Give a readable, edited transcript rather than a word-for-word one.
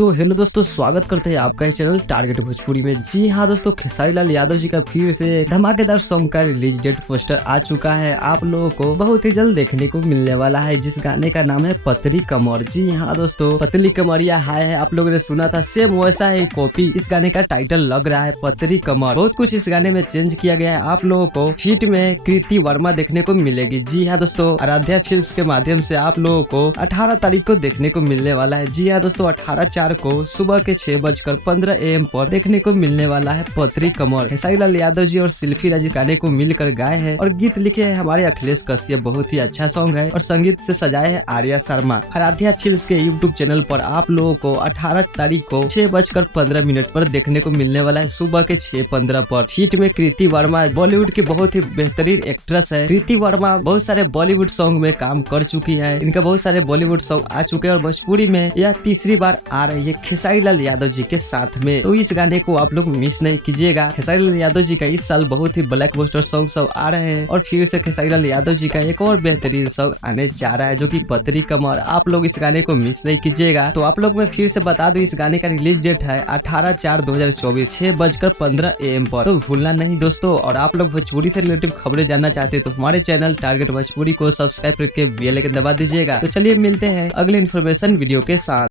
तो हेलो दोस्तों, स्वागत करते हैं आपका इस चैनल टारगेट भोजपुरी में। जी हाँ दोस्तों, खेसारी लाल यादव जी का फिर से धमाकेदार सॉन्ग का रिलीज डेट पोस्टर आ चुका है। आप लोगों को बहुत ही जल्द देखने को मिलने वाला है, जिस गाने का नाम है पतली कमर। जी हाँ दोस्तों, पतली कमरिया हाय है, आप लोगों ने सुना था, सेम वैसा ही कॉपी इस गाने का टाइटल लग रहा है, पतली कमर। बहुत कुछ इस गाने में चेंज किया गया है। आप लोगों को हिट में कृति वर्मा देखने को मिलेगी। जी हाँ दोस्तों, आराध्या फिल्म्स के माध्यम से आप लोगों को 18 तारीख को देखने को मिलने वाला है। जी हाँ दोस्तों, 18/4 को सुबह के 6:15 AM पर देखने को मिलने वाला है पतली कमर। खेसारी लाल यादव जी और शिल्पी राज गाने को मिलकर गाए हैं और गीत लिखे हैं हमारे अखिलेश कश्यप। बहुत ही अच्छा सॉन्ग है और संगीत से सजाए है आर्या शर्मा। आराध्या फिल्म्स के यूट्यूब चैनल पर आप लोगों को 18 तारीख को 6:15 पर देखने को मिलने वाला है, सुबह के 6:15 पर। हिट में कृति वर्मा बॉलीवुड की बहुत ही बेहतरीन एक्ट्रेस है। कृति वर्मा बहुत सारे बॉलीवुड सॉन्ग में काम कर चुकी है, इनका बहुत सारे बॉलीवुड सॉन्ग आ चुके हैं और भोजपुरी में यह तीसरी बार आ रही है खेसारी लाल यादव जी के साथ में। तो इस गाने को आप लोग मिस नहीं कीजिएगा। खेसारी लाल यादव जी का इस साल बहुत ही ब्लॉकबस्टर सॉन्ग सब आ रहे हैं और फिर से खेसारी लाल यादव जी का एक और बेहतरीन सॉन्ग आने जा रहा है, जो कि पतली कमर। आप लोग इस गाने को मिस नहीं कीजिएगा। तो आप लोग मैं फिर से बता दूं, इस गाने का रिलीज डेट है 18/4/2024 6:15 AM पर। तो भूलना नहीं दोस्तों। और आप लोग भोजपुरी से रिलेटिव खबरें जानना चाहते हैं तो हमारे चैनल टारगेट भोजपुरी को सब्सक्राइब करके बेल आइकन दबा दीजिएगा। तो चलिए मिलते हैं अगले इन्फॉर्मेशन वीडियो के साथ।